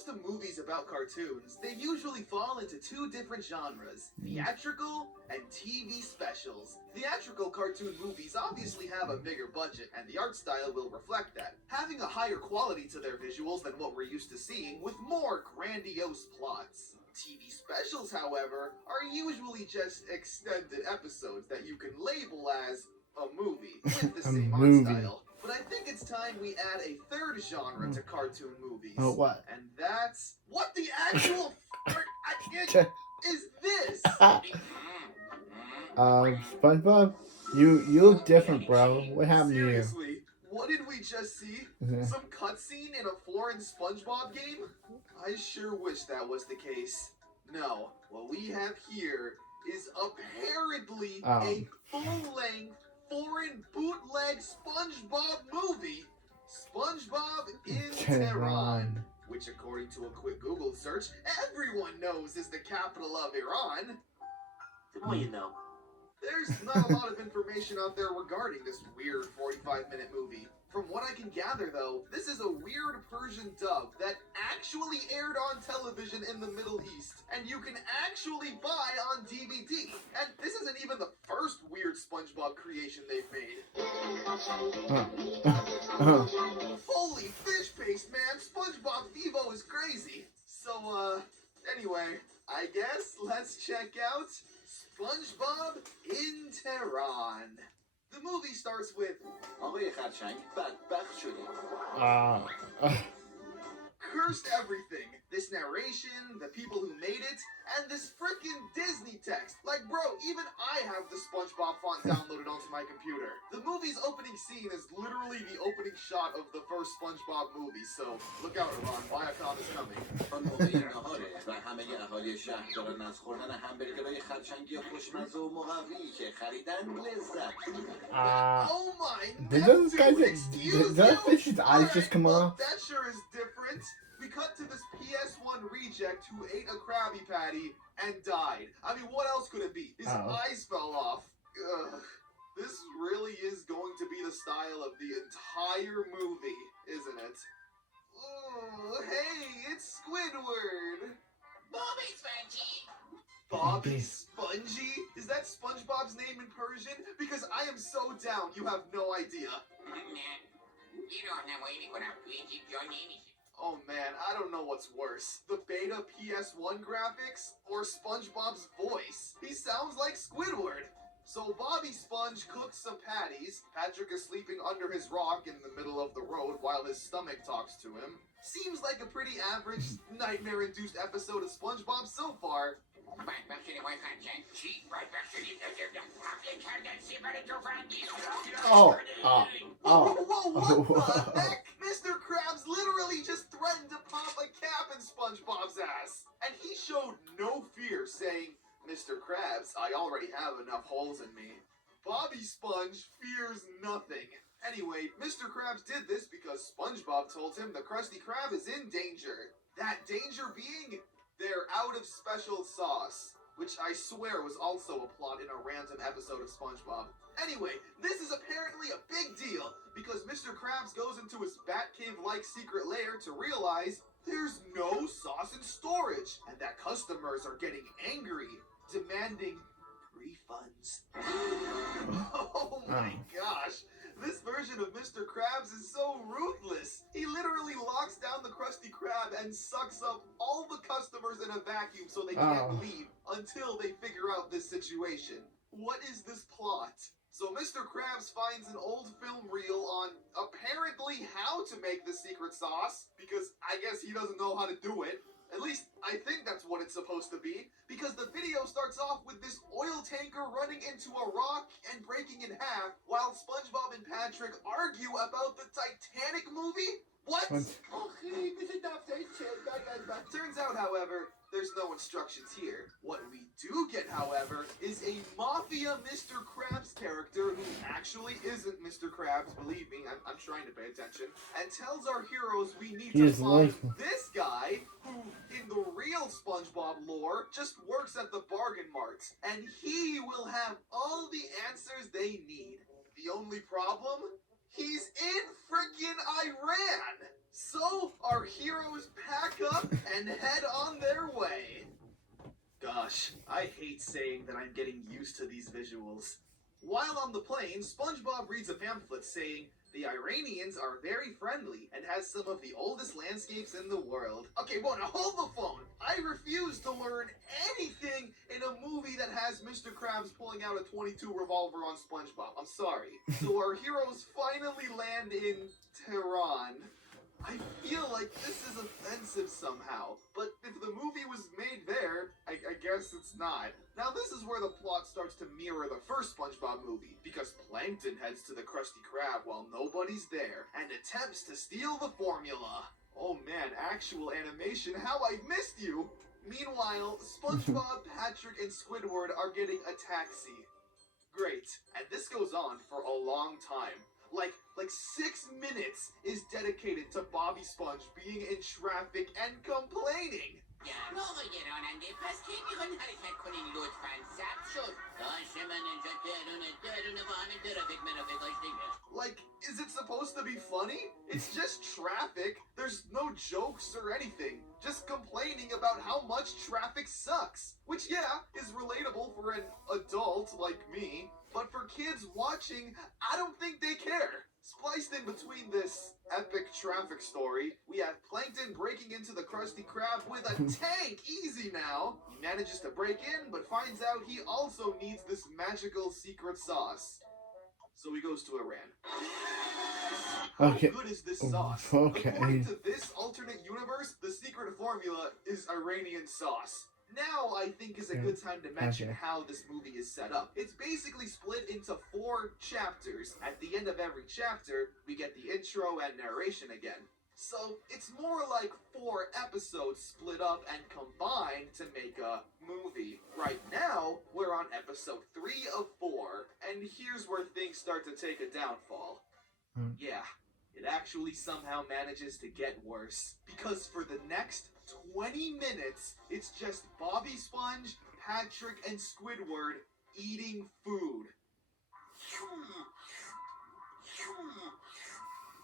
comes to movies about cartoons, they usually fall into two different genres, theatrical and TV specials. Theatrical cartoon movies obviously have a bigger budget, and the art style will reflect that, having a higher quality to their visuals than what we're used to seeing, with more grandiose plots. TV specials, however, are usually just extended episodes that you can label as a movie with the same art style. But I think it's time we add a third genre to cartoon movies. Oh, what? And that's... What the actual is this? SpongeBob? You look different, bro. What happened Seriously, to you? what did we just see? Some cutscene in a foreign SpongeBob game? I sure wish that was the case. No, what we have here is apparently a full-length, foreign bootleg SpongeBob movie. SpongeBob in Tehran, which according to a quick Google search, everyone knows is the capital of Iran. The more you know. There's not a lot of information out there regarding this weird 45-minute movie. From what I can gather, though, this is a weird Persian dub that actually aired on television in the Middle East, and you can actually buy on DVD. And this isn't even the first weird SpongeBob creation they've made. Holy fish paste, man! SpongeBob Vivo is crazy. So, anyway, I guess let's check out SpongeBob in Tehran. The movie starts with cursed everything. This narration, the people who made it, and this frickin' Disney text. Like, bro, even I have the SpongeBob font downloaded onto my computer. The movie's opening scene is literally the opening shot of the first SpongeBob movie, so look out, Iran. Viacom is coming. Oh my, Did that fish's eyes just come off? That sure is different. We cut to this PS1 reject who ate a Krabby Patty and died. I mean, what else could it be? His eyes fell off. Ugh. This really is going to be the style of the entire movie, isn't it? Oh, hey, it's Squidward. Bobby Spongy. Bobby Spongy? Is that SpongeBob's name in Persian? Because I am so down, you have no idea. Oh man, I don't know what's worse. The beta PS1 graphics or SpongeBob's voice? He sounds like Squidward. So Bobby Sponge cooks some patties. Patrick is sleeping under his rock in the middle of the road while his stomach talks to him. Seems like a pretty average, nightmare-induced episode of SpongeBob so far. Whoa, what the heck? Mr. Krabs literally just threatened to pop a cap in SpongeBob's ass. And he showed no fear, saying, Mr. Krabs, I already have enough holes in me. Bobby Sponge fears nothing. Anyway, Mr. Krabs did this because SpongeBob told him the Krusty Krab is in danger. That danger being, they're out of special sauce, which I swear was also a plot in a random episode of SpongeBob. Anyway, this is apparently a big deal because Mr. Krabs goes into his Batcave-like secret lair to realize there's no sauce in storage and that customers are getting angry, demanding refunds. Oh my gosh. This version of Mr. Krabs is so ruthless. He literally locks down the Krusty Krab and sucks up all the customers in a vacuum so they can't leave until they figure out this situation. What is this plot? So Mr. Krabs finds an old film reel on apparently how to make the secret sauce, because I guess he doesn't know how to do it. At least, I think that's what it's supposed to be, because the video starts off with this oil tanker running into a rock and breaking in half, while SpongeBob and Patrick argue about the Titanic movie? What? Turns out, however, there's no instructions here. What we do get, however, is a Mafia Mr. Krabs character who actually isn't Mr. Krabs, believe me, I'm trying to pay attention, and tells our heroes we need to find this guy who, in the real SpongeBob lore, just works at the bargain mart, and he will have all the answers they need. The only problem? He's in frickin' Iran! So, our heroes pack up and head on their way. Gosh, I hate saying that I'm getting used to these visuals. While on the plane, SpongeBob reads a pamphlet saying the Iranians are very friendly and has some of the oldest landscapes in the world. Okay, well, now hold the phone. I refuse to learn anything in a movie that has Mr. Krabs pulling out a .22 revolver on SpongeBob. I'm sorry. So our heroes finally land in Tehran. I feel like this is offensive somehow, but if the movie was made there, I guess it's not. Now this is where the plot starts to mirror the first SpongeBob movie, because Plankton heads to the Krusty Krab while nobody's there, and attempts to steal the formula. Oh man, actual animation, how I missed you! Meanwhile, SpongeBob, Patrick, and Squidward are getting a taxi. Great, and this goes on for a long time. Like 6 minutes is dedicated to Bobby Sponge being in traffic and complaining. گرم آقای راننده پس کی میخواین حرکت کنین لطفاً ثبت شد داشت من اینجا درون با همین ترافیک مرافیکاش دیگه Like, is it supposed to be funny? It's just traffic. There's no jokes or anything. Just complaining about how much traffic sucks. Which, yeah, is relatable for an adult like me. But for kids watching, I don't think they care. Spliced in between this epic traffic story, we have Plankton breaking into the Krusty Krab with a tank. Easy now. He manages to break in, but finds out he also needs this magical secret sauce. So he goes to Iran. Okay. How good is this sauce? Okay. According to this alternate universe, the secret formula is Iranian sauce. Now, I think is a good time to mention how this movie is set up. It's basically split into 4 chapters. At the end of every chapter, we get the intro and narration again. So, it's more like 4 episodes split up and combined to make a movie. Right now, we're on episode 3 of 4, and here's where things start to take a downfall. Yeah, it actually somehow manages to get worse. Because for the next 20 minutes, it's just Bobby Sponge, Patrick, and Squidward eating food.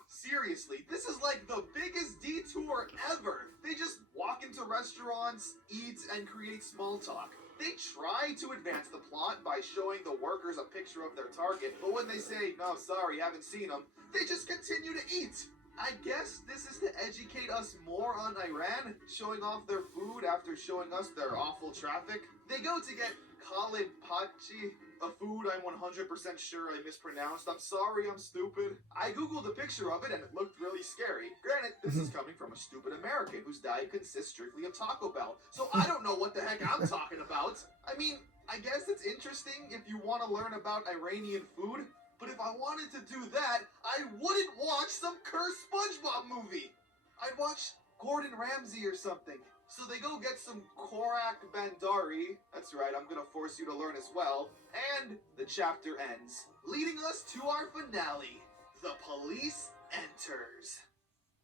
Seriously, this is like the biggest detour ever. They just walk into restaurants, eat, and create small talk. They try to advance the plot by showing the workers a picture of their target, but when they say, no, sorry, haven't seen them, they just continue to eat. I guess this is to educate us more on Iran, showing off their food after showing us their awful traffic. They go to get Khalid Pachi, a food I'm 100% sure I mispronounced. I'm sorry, I'm stupid. I googled a picture of it and it looked really scary. Granted, this is coming from a stupid American whose diet consists strictly of Taco Bell, so I don't know what the heck I'm talking about. I mean, I guess it's interesting if you want to learn about Iranian food, but if I wanted to do that, I wouldn't watch some cursed SpongeBob movie. I'd watch Gordon Ramsay or something. So they go get some Korak Bandari. That's right, I'm gonna force you to learn as well. And the chapter ends, leading us to our finale. The police enters.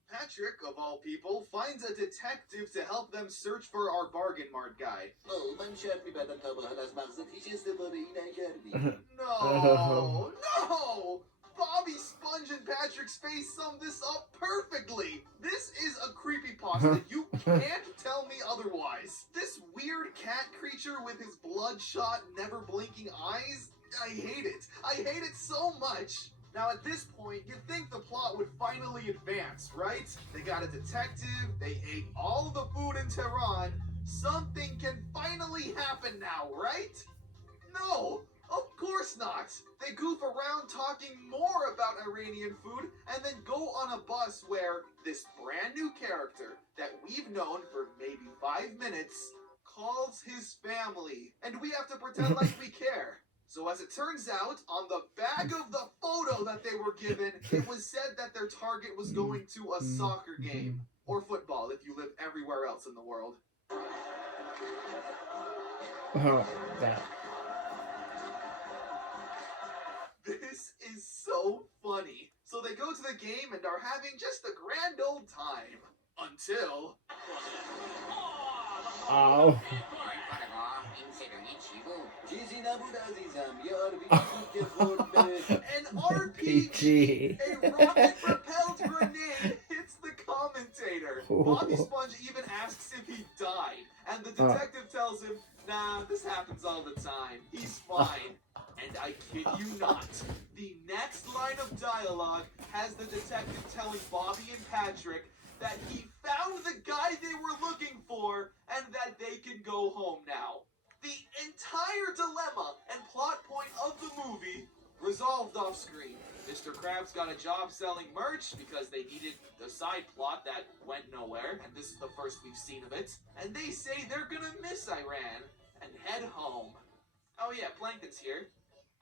Patrick, of all people, finds a detective to help them search for our bargain mart guy. من شرط میبندم تا به حال از مغزت هیچ استفاده ای نکردی No! Bobby, Sponge, and Patrick's face sum this up perfectly. This is a creepypasta. You can't tell me otherwise. This weird cat creature with his bloodshot, never blinking eyes, I hate it. I hate it so much. Now at this point, you'd think the plot would finally advance, right? They got a detective, they ate all the food in Tehran. Something can finally happen now, right? No, of course not. They goof around talking more about Iranian food and then go on a bus where this brand new character that we've known for maybe 5 minutes calls his family. And we have to pretend like we care. So as it turns out, on the back of the photo that they were given, it was said that their target was going to a soccer game. Or football if you live everywhere else in the world. Oh, that. This is so funny. So they go to the game and are having just a grand old time. Until... Oh. این صدای چی بود؟ چیزی نبود عزیزم یه آربیت بود که خورد به an RP PG. A rocket-propelled grenade hits the commentator. Bobby Sponge even asks if he died, and the detective tells him, "Nah, this happens all the time. He's fine." And I kid you not, the next line of dialogue has the detective telling Bobby and Patrick that he found the guy they were looking for and that they can go home now. The entire dilemma and plot point of the movie resolved off screen. Mr. Krabs got a job selling merch because they needed the side plot that went nowhere, and this is the first we've seen of it. And they say they're gonna miss Iran and head home. Oh yeah, Plankton's here.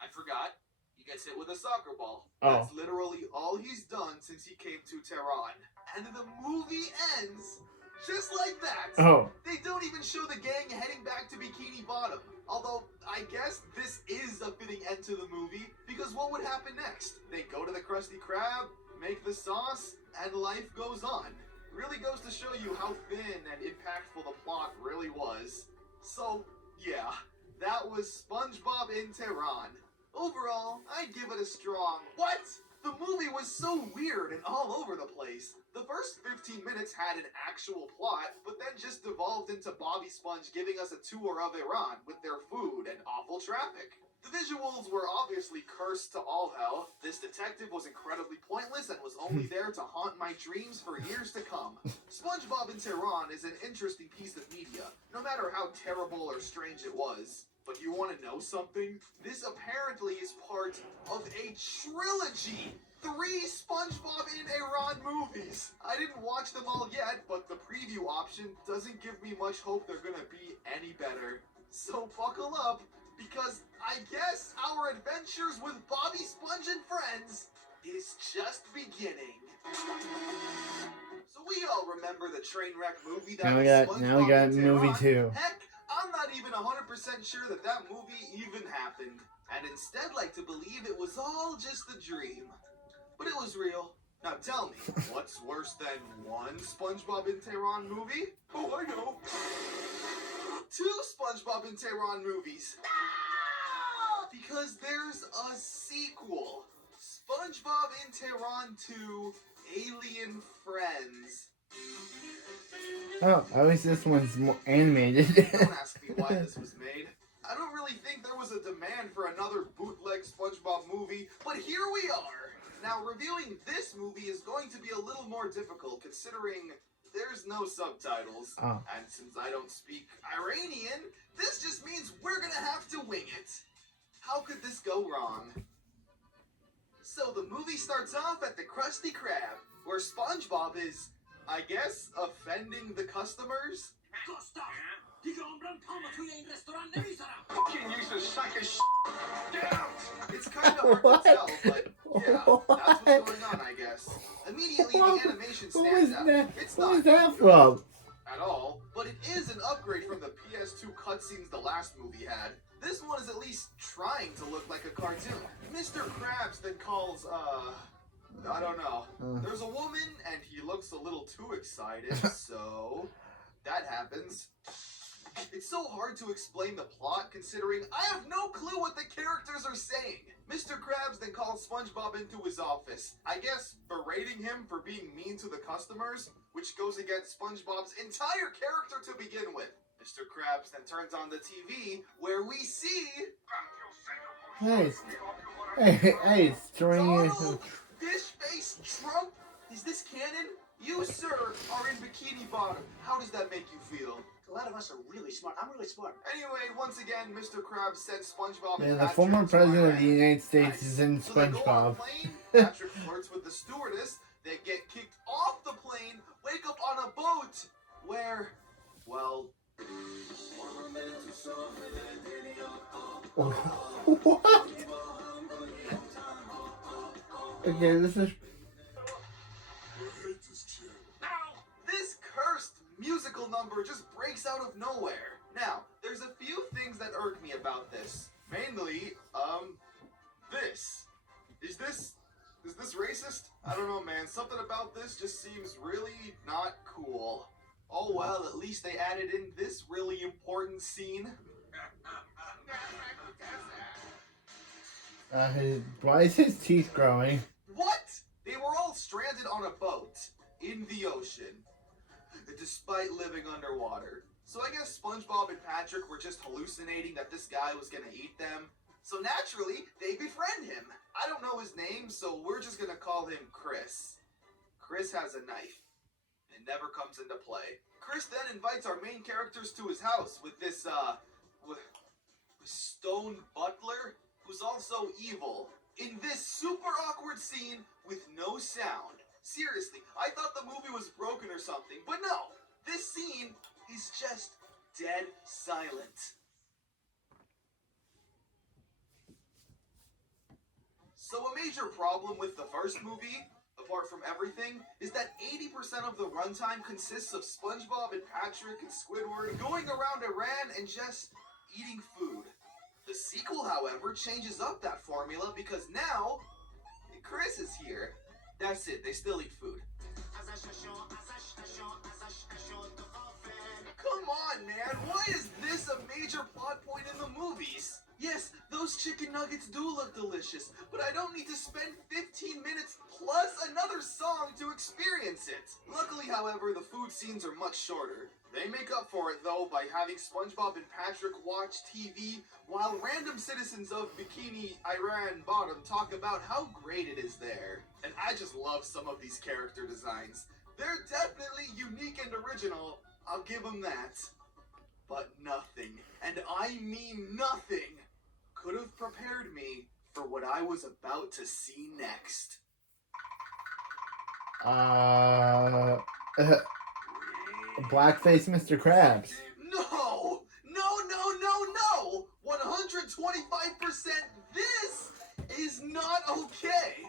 I forgot. He gets hit with a soccer ball. That's literally all he's done since he came to Tehran. And the movie ends just like that. They don't even show the gang heading back to Bikini Bottom. Although, I guess this is a fitting end to the movie, because what would happen next? They go to the Krusty Krab, make the sauce, and life goes on. Really goes to show you how thin and impactful the plot really was. So, yeah, that was SpongeBob in Tehran. Overall, I'd give it a strong what? The movie was so weird and all over the place. The first 15 minutes had an actual plot, but then just devolved into Bobby Sponge giving us a tour of Iran with their food and awful traffic. The visuals were obviously cursed to all hell. This detective was incredibly pointless and was only there to haunt my dreams for years to come. SpongeBob in Tehran is an interesting piece of media, no matter how terrible or strange it was. But you want to know something? This apparently is part of a trilogy! 3 SpongeBob in Iran movies! I didn't watch them all yet, but the preview option doesn't give me much hope they're gonna be any better. So buckle up, because I guess our adventures with Bobby Sponge and friends is just beginning. So we all remember the train wreck movie that now we got movie 2. Heck, I'm not even 100% sure that movie even happened, and instead like to believe it was all just a dream. But it was real. Now tell me, what's worse than 1 SpongeBob in Tehran movie? Oh, I know. 2 SpongeBob in Tehran movies. Because there's a sequel. SpongeBob in Tehran 2, Alien Friends. Oh, at least this one's more animated. Don't ask me why this was made. I don't really think there was a demand for another bootleg SpongeBob movie, but here we are. Now, reviewing this movie is going to be a little more difficult considering there's no subtitles. And since I don't speak Iranian, this just means we're gonna have to wing it. How could this go wrong? So the movie starts off at the Krusty Krab, where SpongeBob is, I guess, offending the customers? Fucking useless sack of shit. Get out! It's kind of hard to tell, but yeah, that's what's going on, I guess. Immediately, the animation stands out. It's What not is that from? at all, but it is an upgrade from the PS2 cutscenes the last movie had. This one is at least trying to look like a cartoon. Mr. Krabs then calls, I don't know. There's a woman, and he looks a little too excited, so that happens. It's so hard to explain the plot, considering I have no clue what the characters are saying. Mr. Krabs then calls SpongeBob into his office, I guess berating him for being mean to the customers, which goes against SpongeBob's entire character to begin with. Mr. Krabs then turns on the TV, where we see... Hey, string. Donald Fish-Face Trump? Is this canon? You, sir, are in Bikini Bottom. How does that make you feel? A lot of us are really smart. I'm really smart. Anyway, once again, Mr. Krabs said SpongeBob... Yeah, the former president of the United States is in So they go on a SpongeBob. plane, Patrick flirts with the stewardess, they get kicked off the plane, wake up on a boat, where, well... What? Okay, this is... This cursed musical number just breaks out of nowhere. Now, there's a few things that irk me about this. Mainly, this. Is this racist? I don't know, man. Something about this just seems really not cool. Oh well, at least they added in this really important scene. Why is his teeth growing? What? They were all stranded on a boat in the ocean, despite living underwater. So I guess SpongeBob and Patrick were just hallucinating that this guy was gonna eat them. So naturally, they befriend him. I don't know his name, so we're just gonna call him Chris. Chris has a knife. It never comes into play. Chris then invites our main characters to his house with this, with Stone Butler, who's also evil. In this super awkward scene with no sound. Seriously, I thought the movie was broken or something, but no! This scene is just dead silent. So a major problem with the first movie, apart from everything, is that 80% of the runtime consists of SpongeBob and Patrick and Squidward going around Iran and just eating food. The sequel, however, changes up that formula because now Chris is here. That's it, they still eat food. Come on, man, why is this a major plot point in the movies? Yes, those chicken nuggets do look delicious, but I don't need to spend 15 minutes plus another song to experience it. Luckily, however, the food scenes are much shorter. They make up for it, though, by having SpongeBob and Patrick watch TV while random citizens of Bikini Iran Bottom talk about how great it is there. And I just love some of these character designs. They're definitely unique and original, I'll give them that. But nothing, and I mean nothing, could have prepared me for what I was about to see next. Blackface Mr. Krabs. No! 125%! This is not okay!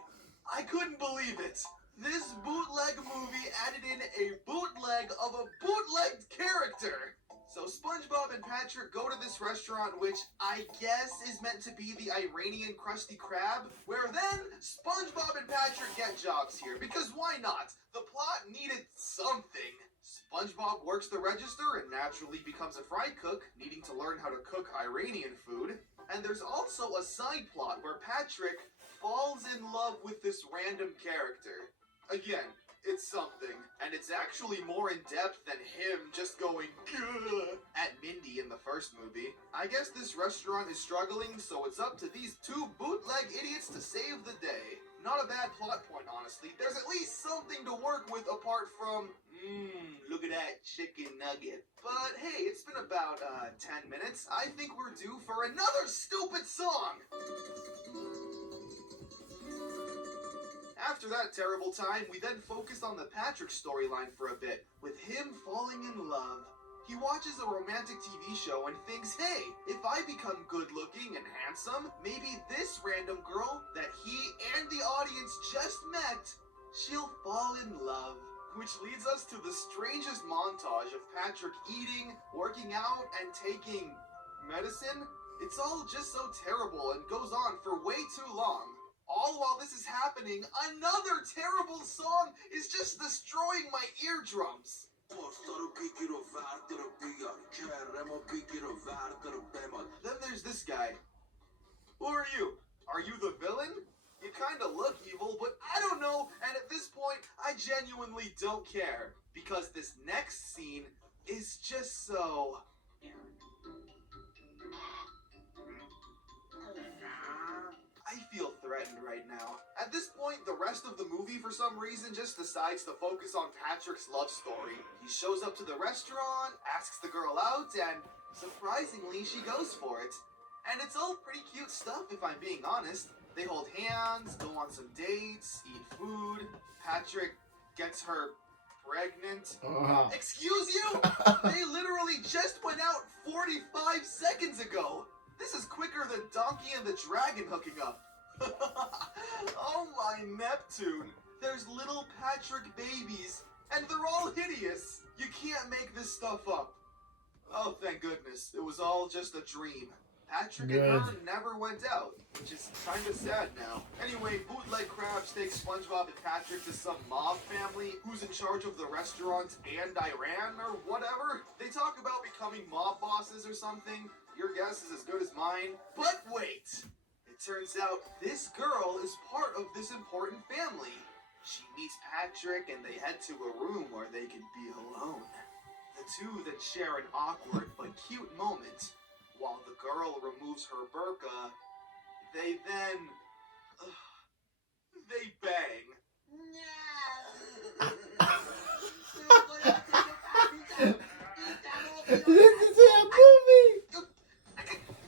I couldn't believe it. This bootleg movie added in a bootleg of a bootlegged character. So SpongeBob and Patrick go to this restaurant, which I guess is meant to be the Iranian Krusty Krab, where then SpongeBob and Patrick get jobs here, because why not? The plot needed something. SpongeBob works the register and naturally becomes a fry cook, needing to learn how to cook Iranian food. And there's also a side plot where Patrick falls in love with this random character. Again, it's something, and it's actually more in-depth than him just going "Gah" at Mindy in the first movie. I guess this restaurant is struggling, so it's up to these two bootleg idiots to save the day. Not a bad plot point, honestly. There's at least something to work with apart from, look at that chicken nugget. But hey, it's been about 10 minutes. I think we're due for another stupid song! After that terrible time, we then focused on the Patrick storyline for a bit, with him falling in love. He watches a romantic TV show and thinks, hey, if I become good-looking and handsome, maybe this random girl that he and the audience just met, she'll fall in love. Which leads us to the strangest montage of Patrick eating, working out, and taking medicine. It's all just so terrible and goes on for way too long. All while this is happening, another terrible song is just destroying my eardrums. Then there's this guy. Who are you? Are you the villain? You kinda look evil, but I don't know, and at this point, I genuinely don't care. Because this next scene is just so... I feel threatened right now. At this point, the rest of the movie, for some reason, just decides to focus on Patrick's love story. He shows up to the restaurant, asks the girl out, and surprisingly, she goes for it. And it's all pretty cute stuff, if I'm being honest. They hold hands, go on some dates, eat food. Patrick gets her pregnant. Excuse you? They literally just went out 45 seconds ago. This is quicker than Donkey and the Dragon hooking up. Oh my Neptune. There's little Patrick babies, and they're all hideous. You can't make this stuff up. Oh, thank goodness. It was all just a dream. Patrick and her never went out, which is kind of sad now. Anyway, bootleg Krabs takes SpongeBob and Patrick to some mob family who's in charge of the restaurant and Iran or whatever. They talk about becoming mob bosses or something. Your guess is as good as mine. But wait! It Turns out this girl is part of this important family. She meets Patrick and they head to a room where they can be alone. The two then share an awkward but cute moment. While the girl removes her burqa, they then... they bang. This is a movie!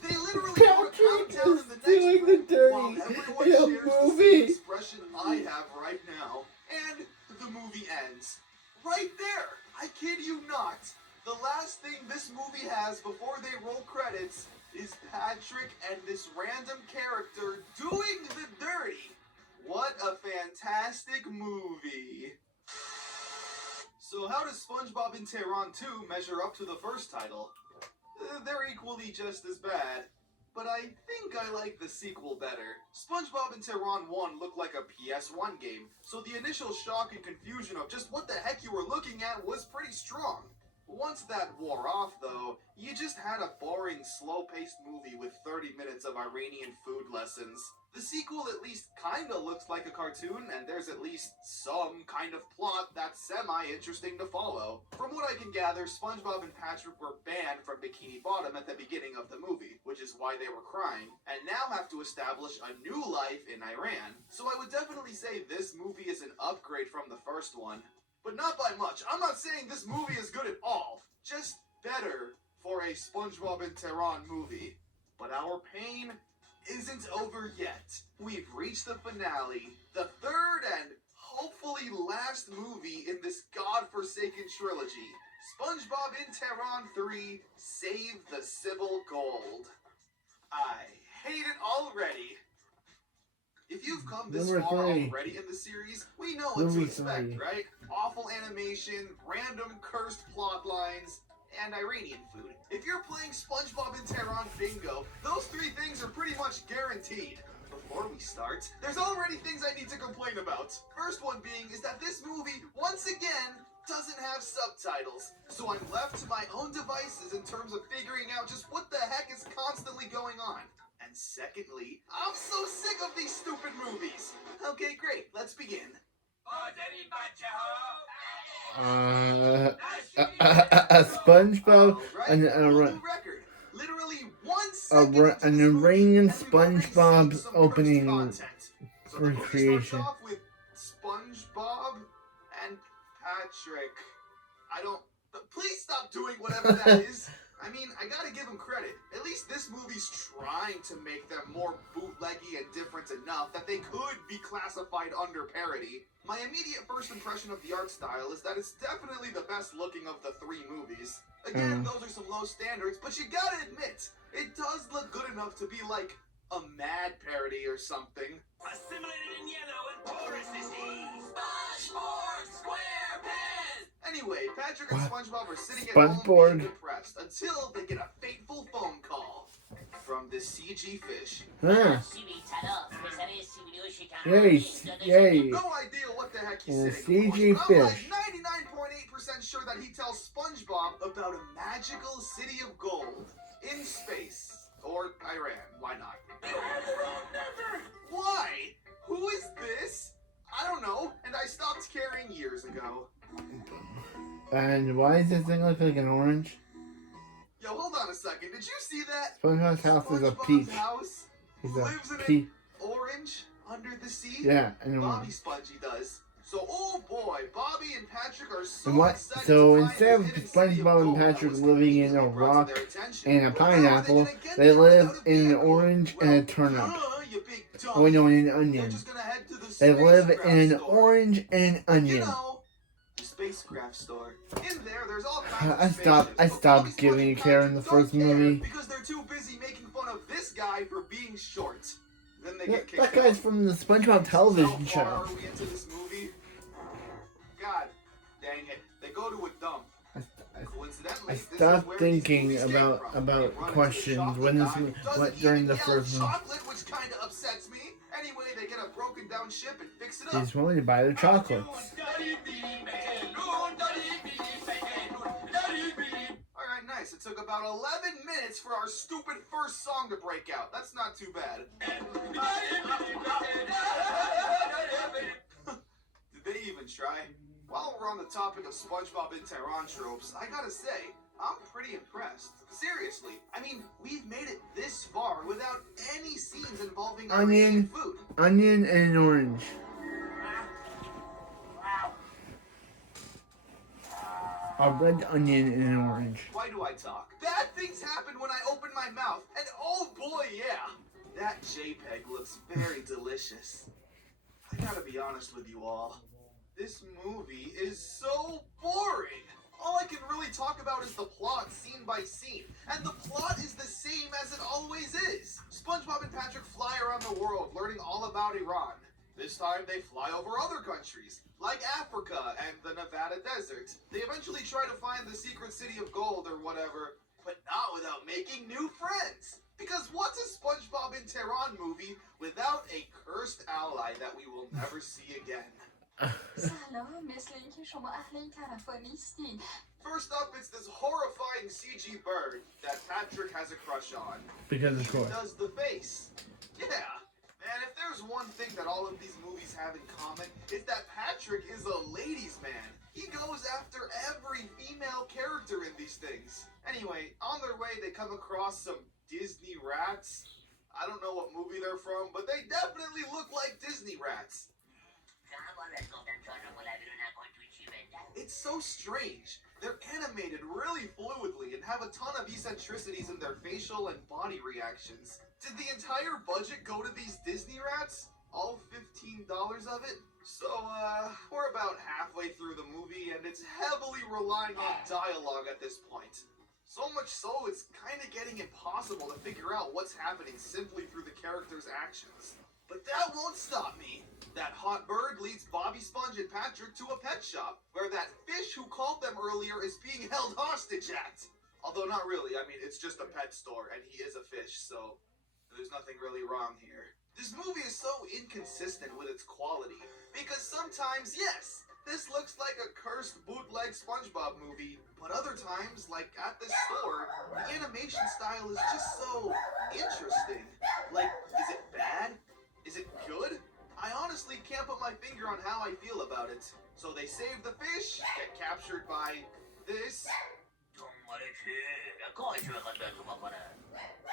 They literally put a countdown in the next doing the room dirty while everyone in a shares the movie. same expression I have right now. And the movie ends. Right there! I kid you not. The last thing this movie has before they roll credits is Patrick and this random character doing the dirty. What a fantastic movie. So how does SpongeBob in Tehran 2 measure up to the first title? They're equally just as bad, but I think I like the sequel better. SpongeBob in Tehran 1 looked like a PS1 game, so the initial shock and confusion of just what the heck you were looking at was pretty strong. Once that wore off, though, you just had a boring, slow-paced movie with 30 minutes of Iranian food lessons. The sequel at least kinda looks like a cartoon, and there's at least some kind of plot that's semi-interesting to follow. From what I can gather, SpongeBob and Patrick were banned from Bikini Bottom at the beginning of the movie, which is why they were crying, and now have to establish a new life in Iran. So I would definitely say this movie is an upgrade from the first one. But not by much. I'm not saying this movie is good at all. Just better for a SpongeBob in Tehran movie. But our pain isn't over yet. We've reached the finale, the third and hopefully last movie in this godforsaken trilogy. SpongeBob in Tehran 3, Save the Sybil Gold. I hate it already. If you've come this Number far 3. already in the series, we know what to Movie expect, 3. right? Awful animation, random cursed plot lines, and Iranian food. If you're playing SpongeBob in Tehran Bingo, those three things are pretty much guaranteed. Before we start, there's already things I need to complain about. First one being is that this movie, once again, doesn't have subtitles. So I'm left to my own devices in terms of figuring out just what the heck is constantly going on. And secondly, I'm so sick of these stupid movies. Okay, great, let's begin. A SpongeBob and record. Literally 1 second into an this movie, Iranian and we've already seen SpongeBob some opening cursed content. So the movie recreation. starts off with SpongeBob and Patrick. Please stop doing whatever that is. I mean, I gotta give them credit. At least this movie's trying to make them more bootleggy and different enough that they could be classified under parody. My immediate first impression of the art style is that it's definitely the best looking of the three movies. Again, those are some low standards, but you gotta admit, it does look good enough to be like a Mad parody or something. Assimilated in yellow and porous disease. SpongeBob SquarePants. Anyway, Patrick and SpongeBob are sitting at SpongeBob. home being depressed until they get a fateful phone call from the CG fish. Huh. Yay. No idea what the heck he's And sitting for. CG I'm like fish. 99.8% sure that he tells SpongeBob about a magical city of gold in space. Or Iran, why not? You have the wrong number. Why? Who is this? I don't know, and I stopped caring years ago. And why does this thing look like an orange? Yo, hold on a second. Did you see that? SpongeBob's house is a SpongeBob's peach. house He's lives a in peach. an orange under the sea? Yeah, and Bobby Spongy does. So, oh boy, Bobby and Patrick are so And what? excited So to find instead of this hidden city of SpongeBob and gold that Patrick was living in a conveniently brought rock to their attention. and a Well, how are they pineapple, gonna get they there live without a in an vehicle? orange and a turnip. You big dummy. Oh, no, and an They're onion. just gonna head to the They live spacecraft in an store. orange and an You onion. know, the spacecraft store. In there, there's all kinds of I stopped spaceships, but stopped Bobby, giving Spongy, a care in the and Patrick first don't care movie. because they're too busy making fun of this guy for being short. Then they get kicked That guy's out. from the SpongeBob television How far show. are we into this movie? God dang it. They go to a dump. Coincidentally, I this is stopped where thinking these movies about came from. They run into the questions chocolate when this guy. Doesn't during even the yell first movie. chocolate, which kind of upsets me. Anyway, they get a broken down ship and fix it They up. just wanted to buy the chocolates. Alright, nice. nice. It took about 11 minutes for our stupid first song to break out. That's not too bad. Did they even try? While we're on the topic of SpongeBob in Tehran tropes, I gotta say, I'm pretty impressed. Seriously, I mean, we've made it this far without any scenes involving Iranian food. Onion and orange. A red onion and an orange. Why do I talk? Bad things happen when I open my mouth, and oh boy, yeah! That JPEG looks very delicious. I gotta be honest with you all. This movie is so boring! All I can really talk about is the plot scene by scene, and the plot is the same as it always is. SpongeBob and Patrick fly around the world learning all about Iran. This time they fly over other countries, like Africa and the Nevada desert. They eventually try to find the secret city of gold or whatever, but not without making new friends. Because what's a SpongeBob in Tehran movie without a cursed ally that we will never see again? سلام مثل اینکه شما اهل این طرفا نیستین. First up, it's this horrifying CG bird that Patrick has a crush on. Because of He course. does the face. Yeah. Man, if there's one thing that all of these movies have in common, it's that Patrick is a ladies' man. He goes after every female character in these things. Anyway, on their way, they come across some Disney rats. I don't know what movie they're from, but they definitely look like Disney rats. It's so strange. They're animated really fluidly and have a ton of eccentricities in their facial and body reactions. Did the entire budget go to these Disney rats? All $15 of it? So, we're about halfway through the movie and it's heavily relying on dialogue at this point. So much so, it's kind of getting impossible to figure out what's happening simply through the characters' actions. But that won't stop me. That hot bird leads Bobby, Sponge, and Patrick to a pet shop, where that fish who called them earlier is being held hostage at. Although not really, I mean, it's just a pet store, and he is a fish, so there's nothing really wrong here. This movie is so inconsistent with its quality, because sometimes, yes, this looks like a cursed bootleg SpongeBob movie, but other times, like at this store, the animation style is just so interesting. Like, is it bad? Is it good? I honestly can't put my finger on how I feel about it. So they save the fish, get captured by this.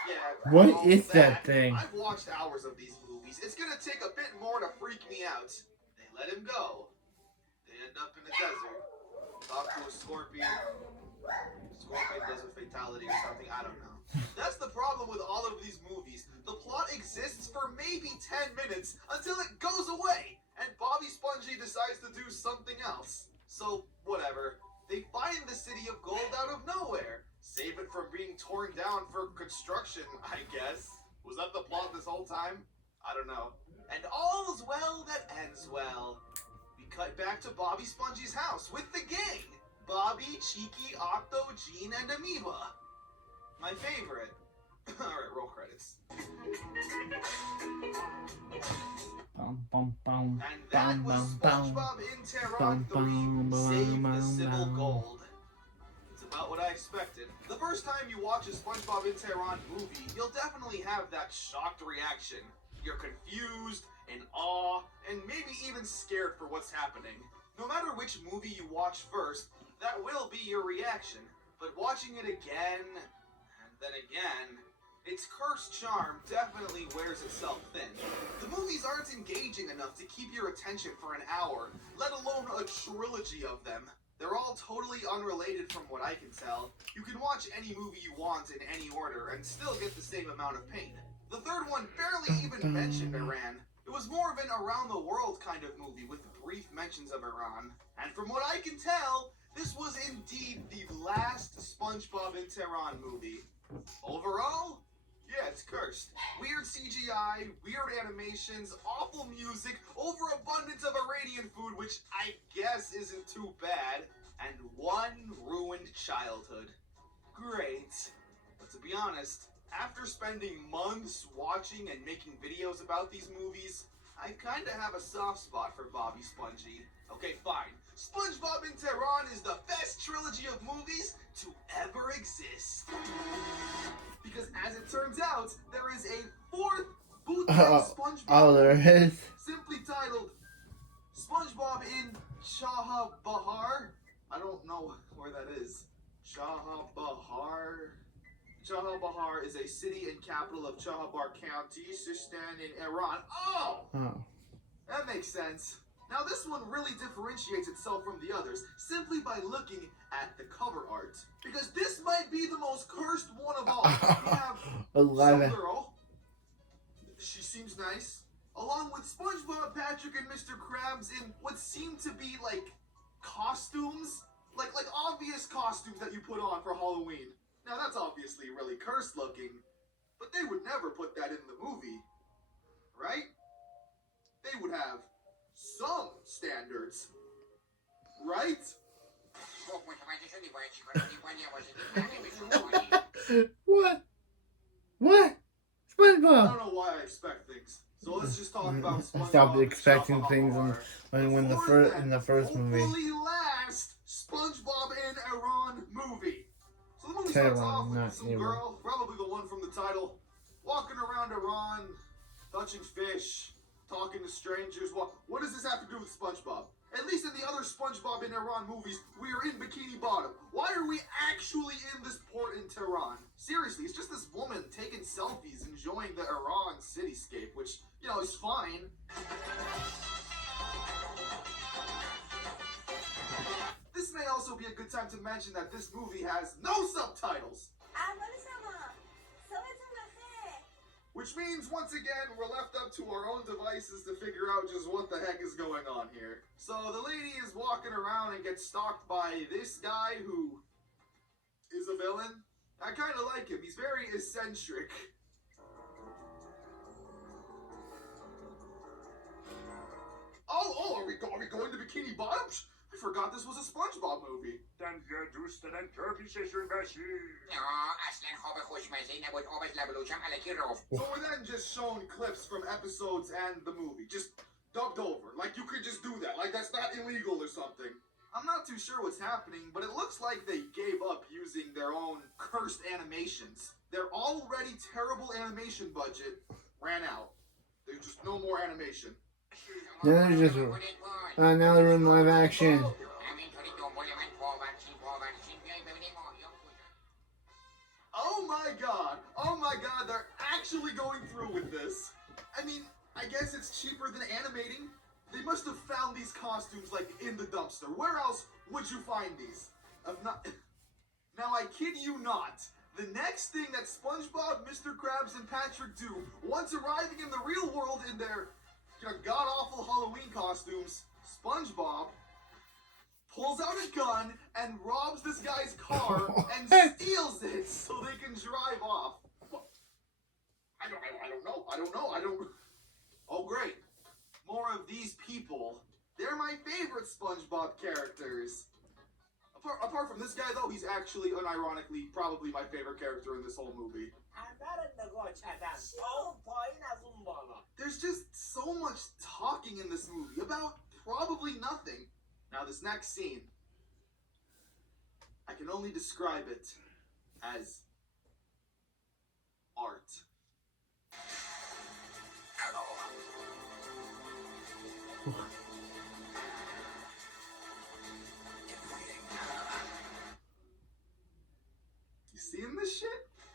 Yeah. What all is that thing? I've watched hours of these movies. It's gonna take a bit more to freak me out. They let him go. They end up in the desert. Talk to a scorpion. Scorpion does a fatality or something. I don't know. That's the problem with all of these movies. The plot exists for maybe 10 minutes until it goes away, and Bobby Spongy decides to do something else. So, whatever. They find the city of gold out of nowhere. Save it from being torn down for construction, I guess. Was that the plot this whole time? I don't know. And all's well that ends well. We cut back to Bobby Spongy's house with the gang. Bobby, Cheeky, Octo, Gene, and Amoeba. My favorite. Alright, roll credits. And that was SpongeBob in Tehran 3, Save the Civil Gold. It's about what I expected. The first time you watch a SpongeBob in Tehran movie, you'll definitely have that shocked reaction. You're confused, in awe, and maybe even scared for what's happening. No matter which movie you watch first, that will be your reaction. But watching it again, and then again, its cursed charm definitely wears itself thin. The movies aren't engaging enough to keep your attention for an hour, let alone a trilogy of them. They're all totally unrelated from what I can tell. You can watch any movie you want in any order and still get the same amount of pain. The third one barely even mentioned Iran. It was more of an around-the-world kind of movie with brief mentions of Iran. And from what I can tell, this was indeed the last SpongeBob in Tehran movie. Overall, yeah, it's cursed. Weird CGI, weird animations, awful music, overabundance of Iranian food, which I guess isn't too bad, and one ruined childhood. Great. But to be honest, after spending months watching and making videos about these movies, I I kinda have a soft spot for Bobby Spongy. Okay, fine. SpongeBob in Tehran is the best trilogy of movies to ever exist. Because as it turns out, there is a fourth bootleg SpongeBob Oh, there is. simply titled SpongeBob in Bahar. I don't know where that is. Bahar. Bahar is a city and capital of Chahabar County, Sistan in Iran. Oh! That makes sense. Now this one really differentiates itself from the others simply by looking at the cover art. Because this might be the most cursed one of all. We have some girl. She seems nice. Along with SpongeBob, Patrick, and Mr. Krabs in what seem to be like costumes. Like obvious costumes that you put on for Halloween. Now that's obviously really cursed looking. But they would never put that in the movie. Right? They would have some standards. Right? What? What? SpongeBob. I don't know why I expect things. So let's just talk about SpongeBob. I stopped expecting things in the first movie. Hopefully last SpongeBob in Iran movie. So the movie Tehran, starts off with not some Iran. girl, probably the one from the title, walking around Iran, touching fish, talking to strangers. What does this have to do with SpongeBob? At least in the other SpongeBob in Iran movies, we are in Bikini Bottom. Why are we actually in this port in Tehran? Seriously, it's just this woman taking selfies, enjoying the Iran cityscape, which, you know, is fine. This may also be a good time to mention that this movie has no subtitles. Which means, once again, we're left up to our own devices to figure out just what the heck is going on here. So the lady is walking around and gets stalked by this guy who is a villain. I kind of like him. He's very eccentric. Oh, are we going to Bikini Bottom? I forgot this was a SpongeBob movie. So we're then just shown clips from episodes and the movie, just dubbed over. Like, you could just do that. Like, that's not illegal or something. I'm not too sure what's happening, but it looks like they gave up using their own cursed animations. Their already terrible animation budget ran out. There's just no more animation. Now they're in live action. Oh my god, they're actually going through with this. I mean, I guess it's cheaper than animating. They must have found these costumes, like, in the dumpster. Where else would you find these? Now, I kid you not. The next thing that SpongeBob, Mr. Krabs, and Patrick do, once arriving in the real world in their god-awful Halloween costumes, SpongeBob pulls out a gun and robs this guy's car and steals it so they can drive off. I don't know. Oh, great. More of these people. They're my favorite SpongeBob characters. Apart from this guy, though, he's actually, unironically, probably my favorite character in this whole movie. There's just so much talking in this movie about probably nothing. Now, this next scene, I can only describe it as art. You seeing this shit?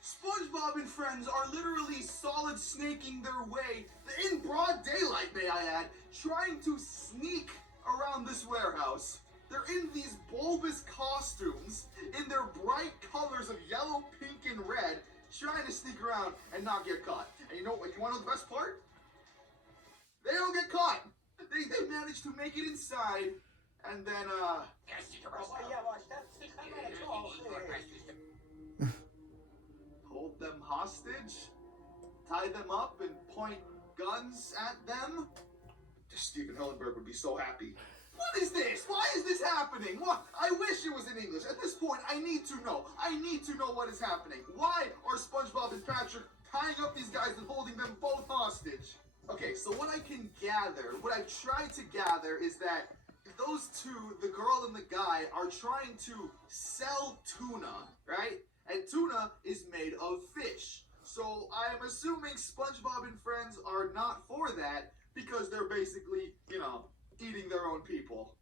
SpongeBob and friends are literally solid snaking their way, in broad daylight may I add, trying to sneak around this warehouse. They're in these bulbous costumes, in their bright colors of yellow, pink, and red, trying to sneak around and not get caught. And you want to know the best part? They don't get caught. They manage to make it inside, and then, hold them hostage, tie them up, and point guns at them. Steven Hillenburg would be so happy. What is this? Why is this happening? What? I wish it was in English. At this point, I need to know. I need to know what is happening. Why are SpongeBob and Patrick tying up these guys and holding them both hostage? Okay, so what I can gather, what I've tried to gather is that those two, the girl and the guy, are trying to sell tuna, right? And tuna is made of fish. So I am assuming SpongeBob and friends are not for that because they're basically, eating their own people.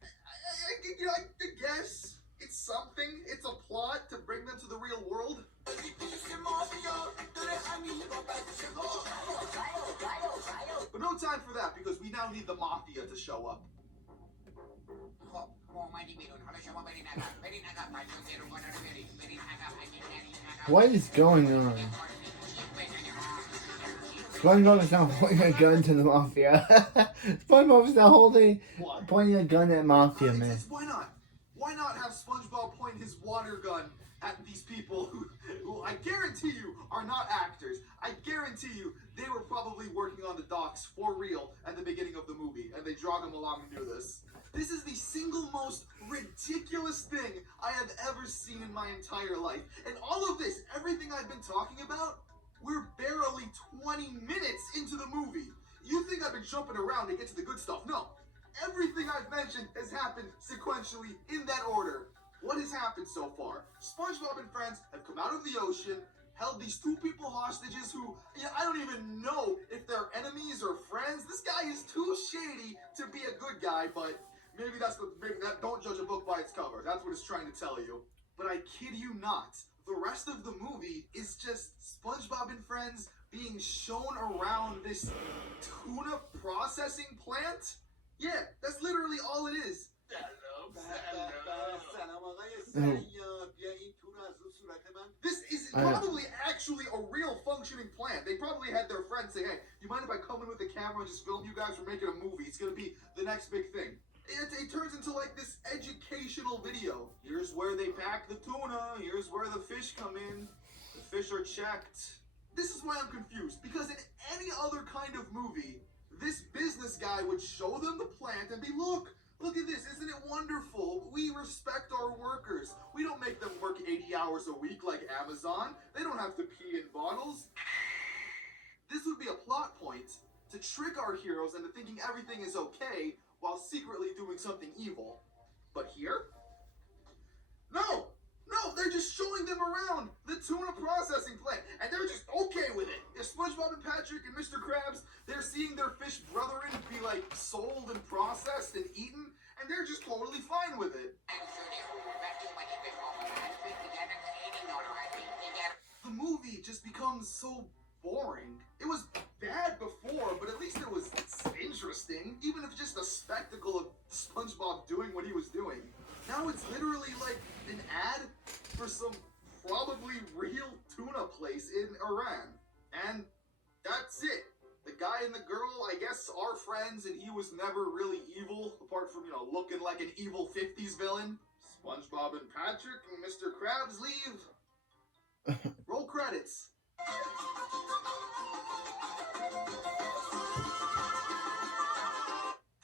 I guess it's something. It's a plot to bring them to the real world. But no time for that because we now need the mafia to show up. What is going on? SpongeBob is not pointing a gun to the mafia. SpongeBob is not pointing a gun at mafia, man. Why not? Why not have SpongeBob point his water gun at these people who I guarantee you are not actors. I guarantee you they were probably working on the docks for real at the beginning of the movie, and they drug them along to do this. This is the single most ridiculous thing I have ever seen in my entire life. And all of this, everything I've been talking about, we're barely 20 minutes into the movie. You think I've been jumping around to get to the good stuff? No. Everything I've mentioned has happened sequentially in that order. What has happened so far? SpongeBob and friends have come out of the ocean, held these two people hostages who, I don't even know if they're enemies or friends. This guy is too shady to be a good guy, but maybe don't judge a book by its cover. That's what it's trying to tell you. But I kid you not, the rest of the movie is just SpongeBob and friends being shown around this tuna processing plant. Yeah, that's literally all it is. This is probably actually a real functioning plant. They probably had their friends say, hey, you mind if I come in with the camera and just film you guys? We're making a movie. It's going to be the next big thing. It turns into like this educational video. Here's where they pack the tuna. Here's where the fish come in. The fish are checked. This is why I'm confused. Because in any other kind of movie, this business guy would show them the plant and be, look at this. Isn't it wonderful? We respect our workers. We don't make them work 80 hours a week like Amazon. They don't have to pee in bottles. This would be a plot point to trick our heroes into thinking everything is okay while secretly doing something evil. But here? No, they're just showing them around the tuna processing plant, and they're just okay with it. If SpongeBob and Patrick and Mr. Krabs, they're seeing their fish brethren be like sold and processed and eaten, and they're just totally fine with it. The movie just becomes so boring. It was bad before, but at least it was interesting, even if just a spectacle of SpongeBob doing what he was doing. Now it's literally like an ad for some probably real tuna place in Iran. And that's it. The guy and the girl, I guess, are friends, and he was never really evil, apart from, looking like an evil 50s villain. SpongeBob and Patrick and Mr. Krabs leave. Roll credits.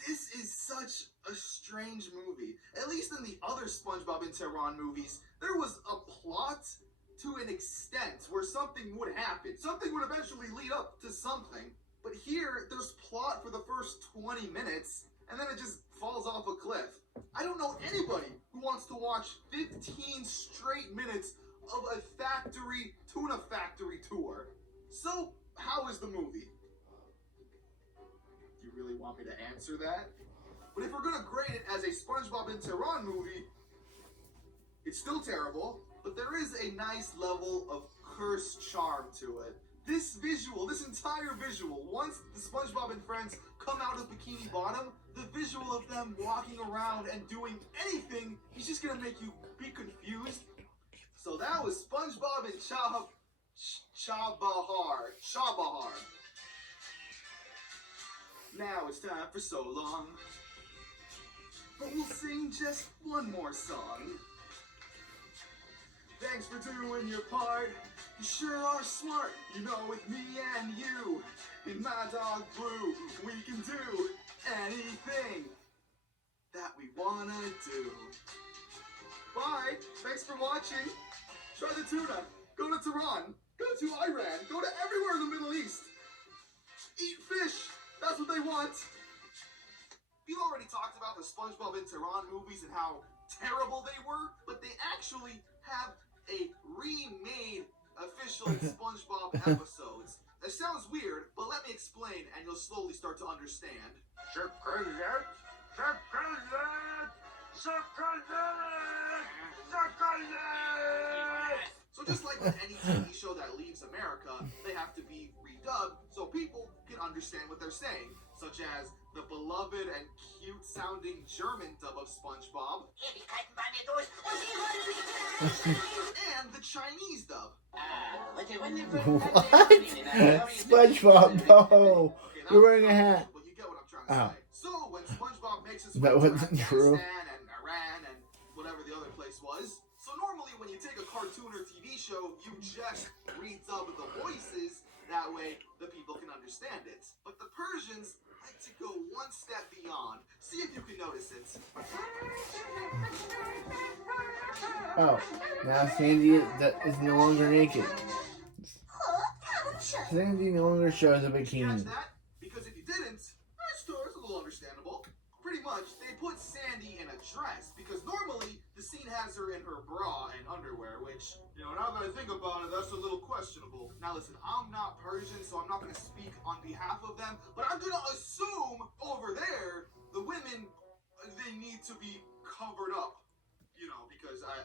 This is such a strange movie. At least in the other SpongeBob and Tehran movies, there was a plot to an extent where something would happen. Something would eventually lead up to something. But here, there's plot for the first 20 minutes, and then it just falls off a cliff. I don't know anybody who wants to watch 15 straight minutes of a tuna factory tour. So, how is the movie? You really want me to answer that? But if we're gonna grade it as a SpongeBob and Tehran movie, it's still terrible, but there is a nice level of cursed charm to it. This entire visual, once the SpongeBob and friends come out of Bikini Bottom, the visual of them walking around and doing anything is just gonna make you be confused. So that was SpongeBob and Chabahar. Now it's time for So Long. But we'll sing just one more song. Thanks for doing your part. You sure are smart. With me and you, in my dog Brew, we can do anything that we wanna do. Bye. Thanks for watching. Try the tuna. Go to Tehran. Go to Iran. Go to everywhere in the Middle East. Eat fish! That's what they want! We've already talked about the SpongeBob and Tehran movies and how terrible they were, but they actually have a remade official SpongeBob episodes. That sounds weird, but let me explain and you'll slowly start to understand. Chocolate, chocolate, chocolate, chocolate. So just like with any TV show that leaves America, they have to be redubbed so people can understand what they're saying, such as the beloved and cute sounding German dub of SpongeBob and the Chinese dub. What? SpongeBob, no! You're wearing a hat. But you get what I'm trying to say. So when SpongeBob makes his way That to wasn't true. Afghanistan and Iran and whatever the other place was, so normally when you take a cartoon or TV show, you just redub the voices. That way the people can understand it. But the Persians like to go one step beyond. See if you can notice it. Oh, now Sandy is no longer naked. Sandy no longer shows a Catch bikini. that? Because if you didn't, it's a little understandable. Pretty much, they put Sandy in a dress because normally the scene has her in her bra and underwear, which, now that I think about it, that's a little questionable. Now listen, I'm not Persian, so I'm not going to speak on behalf of them, but I'm going to assume over there, the women, they need to be covered up. Because I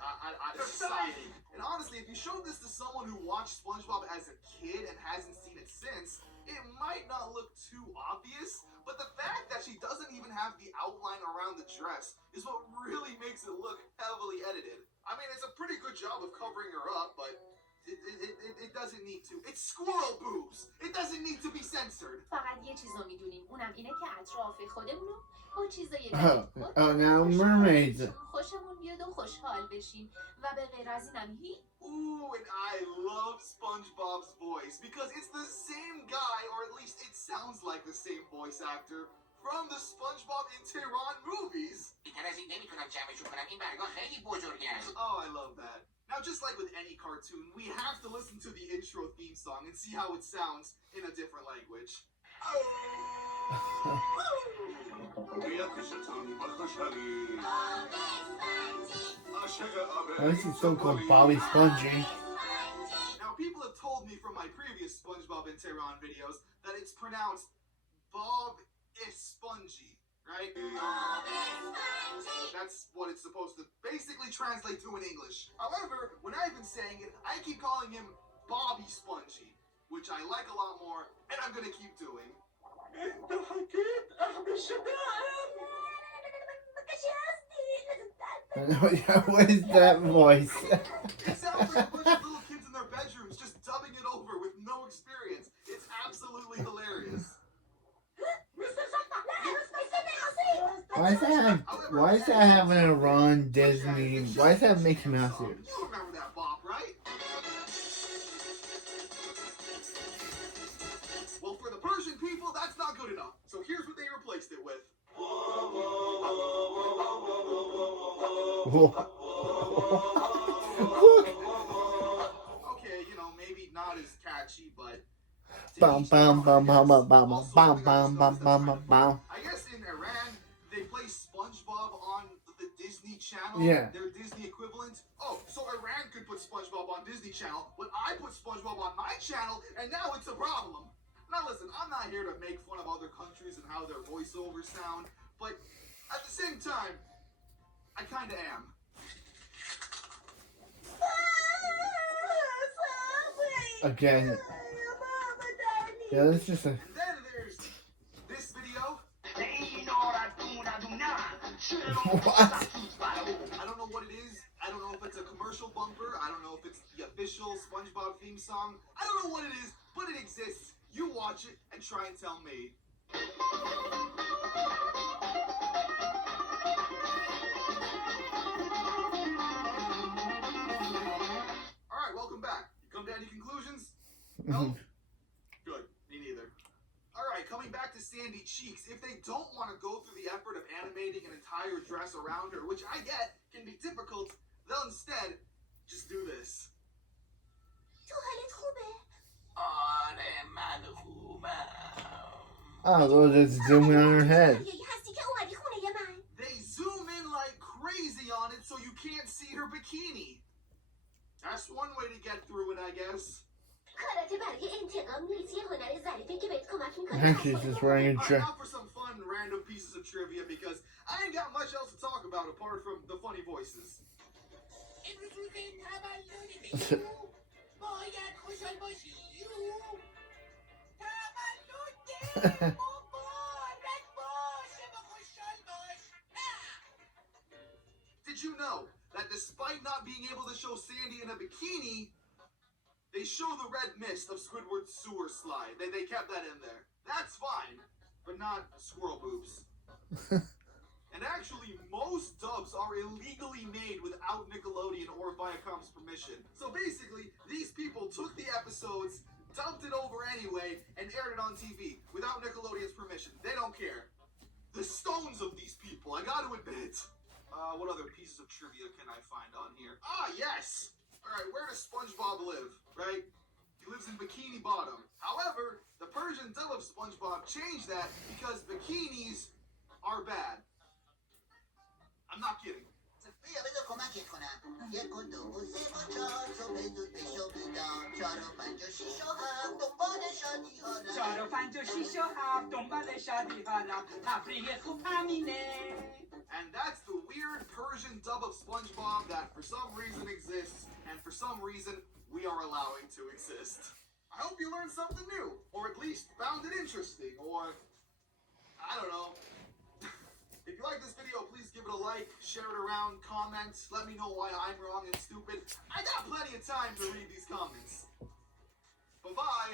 decided. And honestly, if you showed this to someone who watched SpongeBob as a kid and hasn't seen it since, it might not look too obvious, but the fact that she doesn't even have the outline around the dress is what really makes it look heavily edited. I mean, it's a pretty good job of covering her up, but it doesn't need to. It's squirrel boobs. It doesn't need to be censored. فقط یه چیز رو میدونیم اونم اینه که اطراف خودمون رو با چیزای Oh, now mermaids. خوشمون بیاد و خوشحال بشیم و به غیر از اینم Ooh, and I love SpongeBob's voice because it's the same guy, or at least it sounds like the same voice actor from the SpongeBob in Tehran movies. بیتر از این نمیتونم جمعشون کنم. این برگاه خیلی بزرگه. Oh, I love that. Now, just like with any cartoon, we have to listen to the intro theme song and see how it sounds in a different language. Why is he so called Bobby Spongy? Now, people have told me from my previous SpongeBob in Tehran videos that it's pronounced Bob is spongy, right? That's what it's supposed to basically translate to in English. However, when I've been saying it, I keep calling him Bobby Spongy, which I like a lot more, and I'm gonna keep doing. What is that voice? It sounds like a bunch of little kids in their bedrooms just dubbing it over with no experience. It's absolutely hilarious. Why is that having a Ron Disney? Why is that Mickey Mouse here? You remember that bop, right? Well, for the Persian people, that's not good enough. So here's what they replaced it with. Okay, maybe not as catchy, but Bum bum bum bum bum bum bum bum bum bum bum. I guess in Iran they play SpongeBob on the Disney Channel. Yeah. Their Disney equivalent. Oh, so Iran could put SpongeBob on Disney Channel, but I put SpongeBob on my channel, and now it's a problem. Now listen, I'm not here to make fun of other countries and how their voiceovers sound, but at the same time, I kinda am. Again. Yeah, that's just a. And then there's this video. What? I don't know what it is. I don't know if it's a commercial bumper. I don't know if it's the official SpongeBob theme song. I don't know what it is, but it exists. You watch it and try and tell me. Alright, welcome back. You come to any conclusions? No? Good. Me neither. Alright, coming back to Sandy Cheeks, if they don't want to go through the effort of animating an entire dress around her, which I get can be difficult, they'll instead just do this. تو حالت خوبه؟ آره من خوبم. Oh, those just zooming on her head. هستی که اومدی خونه من. They zoom in like crazy on it so you can't see her bikini. That's one way to get through it, I guess. کارات برای انتقام نیست، یه هنر ظریفه که بهت کمک I think she's میکنه. just wearing a Alright, dress. now for some fun random pieces of trivia because I ain't got much else to talk about apart from the funny voices. امروز روز تولدته. باید خوشحال باشی. تولدت مبارک باشه و خوشحال باش. Did you know that despite not being able to show Sandy in a bikini, they show the red mist of Squidward's sewer slide. They kept that in there. That's fine, but not squirrel boobs. And actually, most dubs are illegally made without Nickelodeon or Viacom's permission. So basically, these people took the episodes, dumped it over anyway, and aired it on TV without Nickelodeon's permission. They don't care. The stones of these people, I gotta admit. What other pieces of trivia can I find on here? Ah, yes! Alright, where does SpongeBob live, right? He lives in Bikini Bottom. However, the Persian dub of SpongeBob changed that because bikinis are bad. I'm not kidding. بیا بذار کمکت کنم. 1 و 2 و 3 و 4 صبح زود بشو بیدار. 4 و 5 و 6 و 7 دنبال شادی حالا. 4 و 5 و 6 و 7 دنبال شادی حالا. تفریح خوب همینه. And that's the weird Persian dub of SpongeBob that for some reason exists, and for some reason we are allowing to exist. I hope you learned something new, or at least found it interesting, or I don't know. If you like this video, please give it a like, share it around, comment, let me know why I'm wrong and stupid. I got plenty of time to read these comments. Bye-bye.